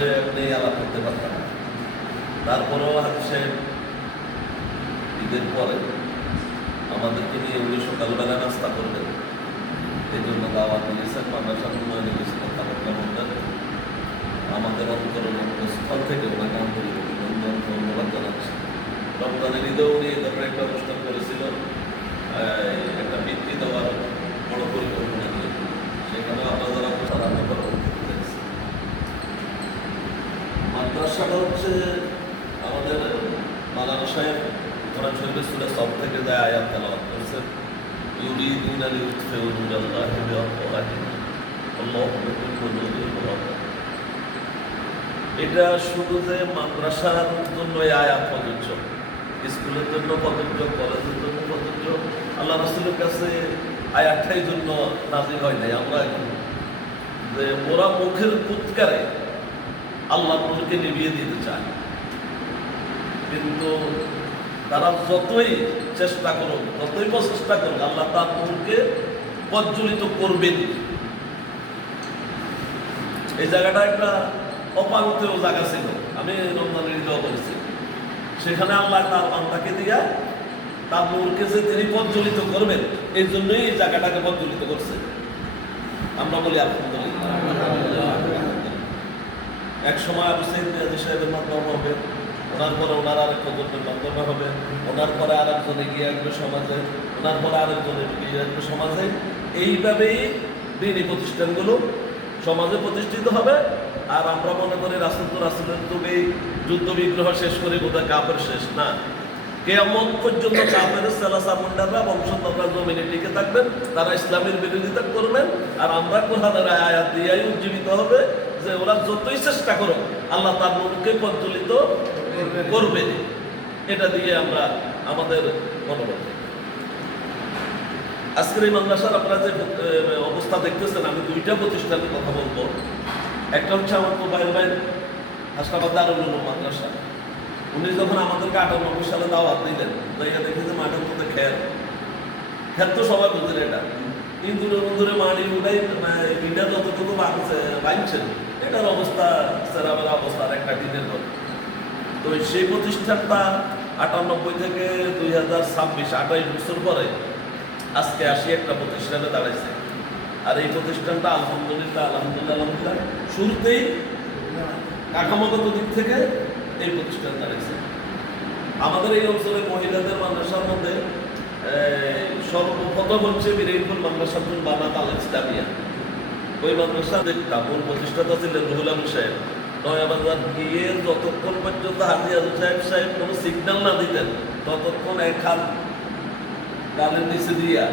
বসে এমনি আলাপ করতে পারতাম। তারপরেও হাদিসে ঈদের পরে আমাদেরকে নিয়ে উনি সকালবেলা নাস্তা করবেন, এই জন্য দাওয়াত দিয়েছেন। মাদ্রাসার উন্নয়নে কিছু কথাবার্তা বলবেন। আমাদের অন্তরস্থল থেকে ওনাকে আন্তরিক অভিনন্দন ধন্যবাদ জানাচ্ছি। রমজানের ঈদেও উনি এই ধরনের একটা অনুষ্ঠান করেছিল, একটা বৃত্তি দেওয়ার বড় পরিকল্পনা নিয়ে। সেখানেও আপনারা যারা সাধারণ করার মাদ্রাসাটা হচ্ছে আমাদের মাওলানা সাহেব কোরআন শরীফের সূরা সফ থেকে যায় আয়াত তেলাওয়াত করেছেন, ইউরিদুনা লিইউতফিউ নূরাল্লাহি বিআফওয়াহিহিম আল্লাহু মুতিম্মু নূরিহি ওয়ালাউ। এটা শুধু যে মাদ্রাসার জন্য এই আয়াত প্রযোজ্য, স্কুলের জন্য প্রযোজ্য, কলেজের জন্য প্রযোজ্য। আল্লাহ রাসূলের কাছে আয়াতটাই জন্য নাযিল হয় নাই। আমরা যে ওরা মুখের ফুৎকারে আল্লাহর নূরকে নিভিয়ে দিতে চায়, কিন্তু তারা যতই চেষ্টা করুক, যতই প্রচেষ্টা করুক, আল্লাহ তার নূরকে প্রজ্বলিত করবেন। এই জায়গাটা একটা অপাঙ্গতেও জায়গা ছিল, আমি রমজানের ঈদেও বলেছি। সেখানে আল্লাহ তার বান্দাকে দিয়া তার নূরকে যে তিনি প্রজ্বলিত করবেন, এই জন্যই এই জায়গাটাকে প্রজ্বলিত করছে। আমরা বলি আলহামদুলিল্লাহ। এক সময় আবু সাঈদ মিয়াজি সাহেবের মাধ্যমে হবে, ওনার পরে ওনার আরেক প্রজন্মের মাধ্যমে হবে, ওনার পরে আরেকজনে গিয়ে আসবে সমাজে, ওনার পরে আরেকজনে গিয়ে আসবে সমাজে। এইভাবেই দিনী প্রতিষ্ঠানগুলো সমাজে প্রতিষ্ঠিত হবে। আর আমরা মনে করি রাসূলের যুগেই যুদ্ধ বিগ্রহ শেষ করে বোধহয় কাফের শেষ না। কিয়ামত পর্যন্ত কাফের সালাসামুন্ডাররা বংশধররা জমিনে টিকে থাকবেন, তারা ইসলামের বিরোধিতা করবেন। আর আমরা কোরআনের আয়াত দিয়েই উজ্জীবিত হবে যে ওরা যতই চেষ্টা করো আল্লাহ তার নূরকে প্রজ্বলিত করবে। এটা দিয়ে আমরা আমাদের মনোবল। আজকের এই মাদ্রাসার আপনারা যে অবস্থা দেখতেছেন, আমি দুইটা প্রতিষ্ঠানের কথা বলবো। একটা হচ্ছে আমার মোবাইল ভাই হাসনাবাদ দারুল উলুম মাদ্রাসা। উনি যখন আমাদেরকে 98 সালে দাওয়াত দিলেন, জায়গা দেখে যে মাঠের মধ্যে খেত তো সবাই বুঝলেন এটা, কিন্তু বন্ধুরে মাটি উঠাই ইটা যতটুকু বাঁধছেন এটার অবস্থা সেরাবেলা অবস্থার একটা দিনের ঘর। তো সেই প্রতিষ্ঠানটা 98 থেকে 2026 28 বছর পরে আজকে একটা প্রতিষ্ঠানে দাঁড়াইছে। আর এই প্রতিষ্ঠানটা আলহামদুলিল্লাহ শুরুতেই কাঠামোগত দিক থেকে এই প্রতিষ্ঠান দাঁড়াইছে। আমাদের এই অঞ্চলে মহিলাদের মাদ্রাসার মধ্যে সর্বপ্রথম হচ্ছে বিরাইপুর মাদ্রাসাতুল বানাত আল ইসলামিয়া। ওই মাদ্রাসা মূল প্রতিষ্ঠাতা ছিলেন রুহুল আমিন সাহেব। নয়াবাজার গিয়ে যতক্ষণ পর্যন্ত হাজী আজু সাহেব কোনো সিগন্যাল না দিতেন, ততক্ষণ এক হাত গালের নিচে দিয়া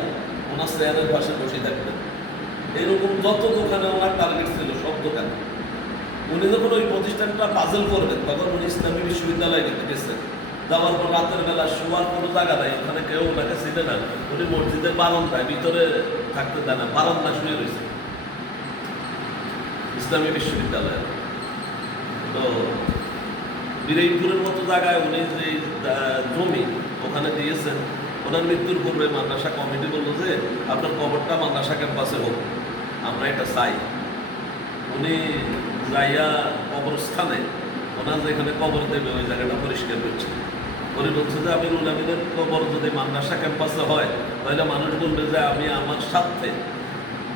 ওনার চেয়ারের পাশে বসে থাকতেন। এরকম যত দোকানে ওনার টার্গেট ছিল, সব দোকানে। উনি যখন ওই প্রতিষ্ঠানটা পাজল করবেন, তখন উনি ইসলামী বিশ্ববিদ্যালয়ে গেছেন। যাওয়ার পর রাতের বেলা শোয়ার কোনো জায়গা নাই, ওখানে কেউ ওনাকে ছিল না। উনি মসজিদের বারান্দায়, ভিতরে থাকতে দেয় না, বারান্দা শুয়ে রয়েছে ইসলামী বিশ্ববিদ্যালয়ে। তো বিরাইপুরের মতো জায়গায় উনি যে জমি ওখানে দিয়েছেন, ওনার মৃত্যুর পূর্বে মাদ্রাসা কমিটি বললো যে আপনার কবরটা মাদ্রাসা ক্যাম্পাসে হোক, আমরা এটা চাই। উনি যাইয়া কবরস্থানে ওনার যেখানে কবর দেবে ওই জায়গাটা পরিষ্কার করছে। উনি বলছে যে আমিরুল আমিনের কবর যদি মাদ্রাসা ক্যাম্পাসে হয়, তাহলে মানুষ বলবে যে আমি আমার স্বার্থে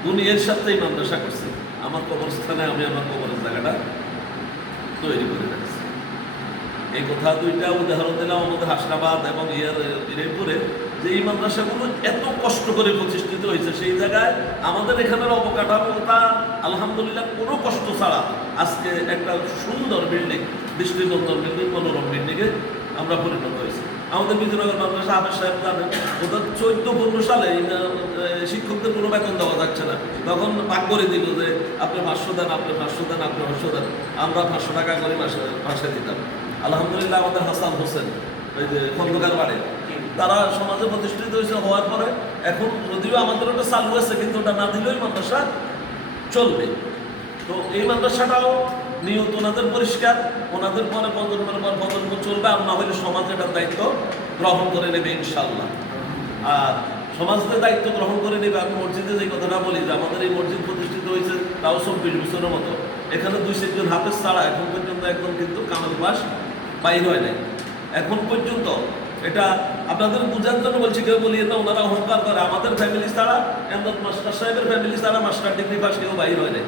দুনিয়ার সাথেই মাদ্রাসা করছি, আমার কবরস্থানে আমি আমার কবরের জায়গাটা তৈরি করে রাখছি। এই কথা দুইটা উদাহরণ দিলাম আমাদের হাসনাবাদ এবং বিরাইপুরে, যে এই মাদ্রাসাগুলো এত কষ্ট করে প্রতিষ্ঠিত হয়েছে। সেই জায়গায় আমাদের এখানের অবকাঠামোটা আলহামদুলিল্লাহ কোনো কষ্ট ছাড়া আজকে একটা সুন্দর বিল্ডিং, দৃষ্টিনন্দন বিল্ডিং, মনোরম বিল্ডিংয়ে আমরা পরিণত হয়েছি। আমাদের বিজয়নগর মাদ্রাসা আবেদ সাহেব জানেন, ওদের 14-15 সালে শিক্ষকদের কোনো বেতন দেওয়া যাচ্ছে না। তখন ভাগ করে দিল যে আপনি 500 দেন, আপনি 500 দেন, আপনি 500 দেন। আমরা 500 টাকা করে মাসে দিতাম। আলহামদুলিল্লাহ আমাদের হাসান হোসেন, ওই যে খন্দকার বাড়ি, তারা সমাজে প্রতিষ্ঠিত হয়েছে। হওয়ার পরে এখন যদিও আমাদের ওটা চালু আছে, কিন্তু ওটা না দিলেই মাদ্রাসা চলবে। তো এই মাদ্রাসাটাও নিয়ত ওনাদের পরিষ্কার, ওনাদের পরে প্রজন্মের পর প্রজন্ম চলবে। আর না হলে সমাজ এটার দায়িত্ব গ্রহণ করে নেবে ইনশাল্লাহ। আর সমাজের দায়িত্ব গ্রহণ করে নেবে। আমি মসজিদে যে কথাটা বলি যে আমাদের এই মসজিদ প্রতিষ্ঠিত হয়েছে তাও 24 বছরের মতো। এখানে 2-3 জন হাফেজ ছাড়া এখন পর্যন্ত একদম কিন্তু কামাল পাস বাইর হয় নাই এখন পর্যন্ত। এটা আপনাদের বুঝার জন্য বলছি, কেউ বলিয়ে না ওনারা অহংকার করে। আমাদের ফ্যামিলি ছাড়া, এমদাদ মাস্টার সাহেবের ফ্যামিলি ছাড়া মাস্টার ডিগ্রি পাস কেউ বাইর হয় নাই।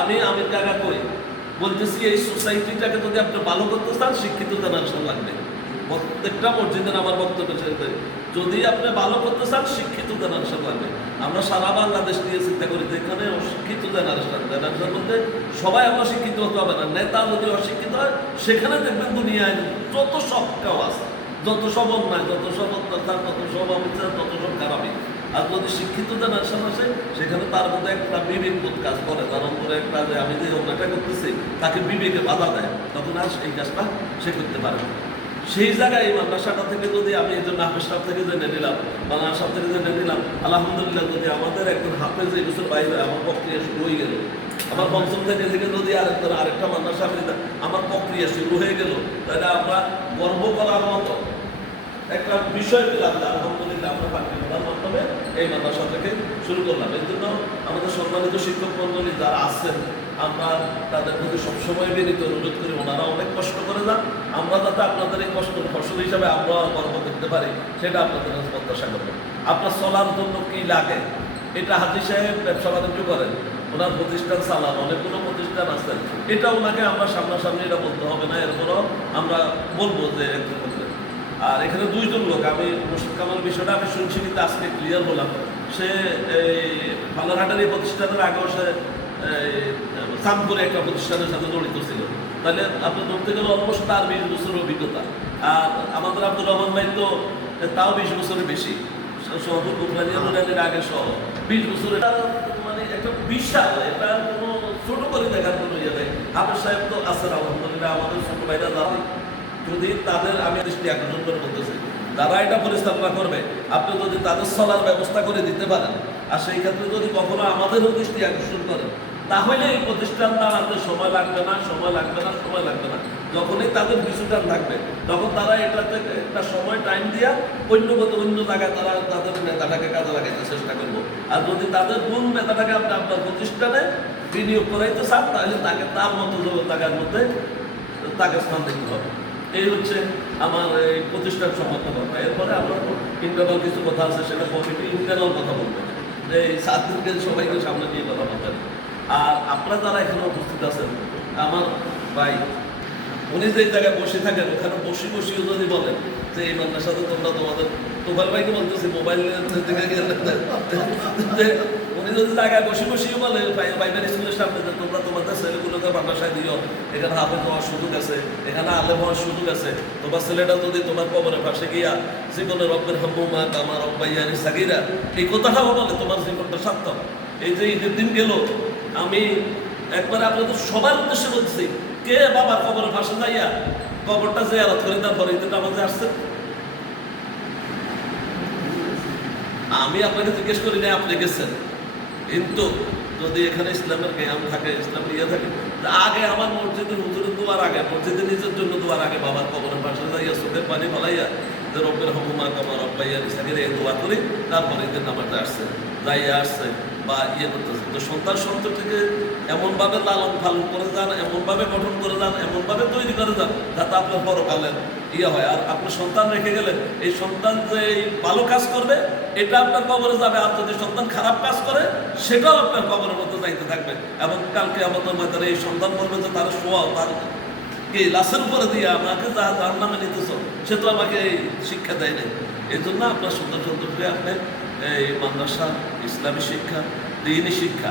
আমি আমির কাকা কই বলতেছি, এই সোসাইটিটাকে যদি আপনি ভালো করতে চান, শিক্ষিত জেনারেশন লাগবে। প্রত্যেকটা মসজিদের আমার বক্তব্য যদি আপনি ভালো করতে চান, শিক্ষিত জেনারেশন লাগবে। আমরা সারা বাংলাদেশ নিয়ে চিন্তা করি, যেখানে অশিক্ষিত জেনারেশন বলতে সবাই আমরা শিক্ষিত হতে হবে না। নেতা যদি অশিক্ষিত হয়, সেখানে দেখবেন দুনিয়ায় যত সব কেউ আছে, যত সব অন্যায়, যত সব অত্যাচার, তত সব অবিচার, তত সব খারাপই। আর যদি শিক্ষিত জেনারেশন আসে, সেখানে তার মধ্যে একটা বিবেক বোধ কাজ করে, তার অন্তরে একটা যে আমি যে অন্যায়টা করতেছি তাকে বিবেকে বাধা দেয়, তখন আর এই কাজটা সে করতে পারে। সেই জায়গায় এই মাদ্রাসাটা থেকে যদি আমি এই জন্য হাফেজ সাহেব থেকে জেনে নিলাম, মাওলানা সাহেব থেকে জেনে নিলাম, আলহামদুলিল্লাহ, যদি আমাদের একজন হাফেজ এই বছর বাইরে আমার প্রক্রিয়া শুরু হয়ে গেল, আমার পঞ্চম থেকে যদি আরেকটা মাদ্রাসা আমার প্রক্রিয়া শুরু হয়ে গেল, তাহলে আমরা গর্ব করার মতো একটা বিষয় পেলাম। আলহামদুলিল্লাহ, আমরা পাখির মাধ্যমে এই মাদ্রাসা থেকে শুরু করলাম। এই জন্য আমাদের সম্মানিত শিক্ষক মন্ডলী যারা আছেন, আমরা তাদের প্রতি সবসময় বিনীত অনুরোধ করি, ওনারা অনেক কষ্ট করে যান, আমরা যাতে আপনাদের এই কষ্টের ফসল হিসাবে আমরা গর্ব করতে পারি, সেটা আপনাদের কাছে প্রত্যাশা করবো। আপনার চলার জন্য কি লাগে, এটা হাজী সাহেব ব্যবসা বাণিজ্য করেন, ওনার প্রতিষ্ঠান চালান, অনেকগুলো প্রতিষ্ঠান আছেন, এটা ওনাকে আমরা সামনাসামনি এটা বলতে হবে না, এরপরও আমরা বলবো যে একটু করতে। আর এখানে 2জন লোক, আমি মুর্শিদ কামাল বিষয়টা আমি শুনছি, কিন্তু আজকে ক্লিয়ার হলাম। সে এই বাংলাঘাটের এই প্রতিষ্ঠানের আগেও সে চাঁদপুরে একটা প্রতিষ্ঠানের সাথে জড়িত ছিল। তাহলে আপনি ধরতে গেলে অলমোস্ট তার 20 বছরের অভিজ্ঞতা। আর আমাদের আব্দুর রহমান ভাই তো তাও 20 বছরের বেশি, শহরপুর কোম্পানির আগে সহ 20 বছর। এটা মানে একটা বিশাল, এটা কোনো ছোট করে দেখার কোনো ইয়ে নেই। হাফেজ সাহেব তো আছেন আলহামদুলিল্লাহ, আমাদের ছোট ভাইরা যারা, যদি তাদের আমি দৃষ্টি আকর্ষণ করে বলতেছি, যারা এটা পরিচালনা করবে, আপনি যদি তাদের চলার ব্যবস্থা করে দিতে পারেন, আর সেই ক্ষেত্রে যদি কখনো আমাদেরও দৃষ্টি আকর্ষণ করেন, তাহলে এই প্রতিষ্ঠান দাঁড়াতে সময় লাগবে না, সময় লাগবে না, সময় লাগবে না। যখনই তাদের বিশুটান থাকবে, তখন তারা এটাতে একটা সময় টাইম দিয়া অন্য জায়গায় তারা তাদের নেতাটাকে কাজে লাগাইতে চেষ্টা করবো। আর যদি তাদের মূল নেতাটাকে আপনি আপনার প্রতিষ্ঠানে বিনিয়োগ করাইতে চান, তাহলে তাকে তার মতো জায়গার মধ্যে তাকে স্থান দিতে হবে। এই হচ্ছে আমার এই প্রতিষ্ঠান সম্পর্ক কথা। এরপরে আমরা ইন্টারনাল কিছু কথা আছে, সেটা কমিটি ইন্টারনাল কথা বলবো, এই ছাত্রদের সবাইকে সামনে নিয়ে কথা বলবেন। আর আপনারা যারা এখানে উপস্থিত আছেন, আমার ভাই উনি যে জায়গায় বসে থাকেন, ওখানে বসিও যদি বলেন যে এই মাদ্রাসাতে তোমরা তোমাদের তোফাল ভাইকে বলতেছি মোবাইল থেকে যে উনি যদি জায়গায় বসিও বলে প্রাইমারি স্কুলের সামনে যে তোমরা তোমাদের ছেলেগুলোকে মাদ্রাসায় দিও, এখানে হাফেজ হওয়ার সুযোগ আছে, এখানে আলেম হওয়ার সুযোগ আছে, তোমার ছেলেটা যদি তোমার কবরের পাশে গিয়া জীবনের রব্বের হাম্মুমা কামা রব্বাইয়ানি সাগীরা এই কথাটাও বলে, তোমার জীবনটা সার্থক। এই যে ঈদের দিন গেল, আমি একবার আপনাদের সবার উদ্দেশ্যে বলছি, কে বাবার কবরের পাশে যাইয়া কবরটা জিয়ারত করে তারপরে ঈদের নামাজে আসছে? আমি আপনাকে জিজ্ঞেস করি না, আপনি গেছেন। কিন্তু যদি এখানে ইসলামের জ্ঞান থাকে, ইসলামের ইয়ে থাকে, আগে আমার মসজিদের হুজুরের দোয়ার আগে, মসজিদের নিজের জন্য দোয়ার আগে বাবার কবরের পাশে যাইয়া চোখের পানি ফলাইয়া যে রব্বের হুকুমা কামা রব্বাইয়ানি সাগীরা এই দোয়া করি, তারপরে ঈদের নামাজে আসছে, যাইয়া আসছে বা ইয়ে করতেছে। তো সন্তান থেকে এমনভাবে লালন পালন করে যান, এমনভাবে গঠন করে যান, এমনভাবে তৈরি করে যান, যাতে আপনার পরকালের ইয়ে হয়। আর আপনার সন্তান রেখে গেলেন, এই সন্তান যে ভালো কাজ করবে এটা আপনার কবরে যাবে, আর যদি সন্তান খারাপ কাজ করে সেটাও আপনার কবরের মধ্যে যাইতে থাকবে। এবং কালকে আমাদের ময়দানে এই সন্তান বলবে যে তার শোয়াও, তার কি লাশের উপরে দিয়ে আমাকে যার নামে নিতেছ, সে তো আমাকে এই শিক্ষা দেয় নাই। এই জন্য আপনার সন্তানকে আপনি এই মাদ্রাসা, ইসলামী শিক্ষা, দ্বীনি শিক্ষা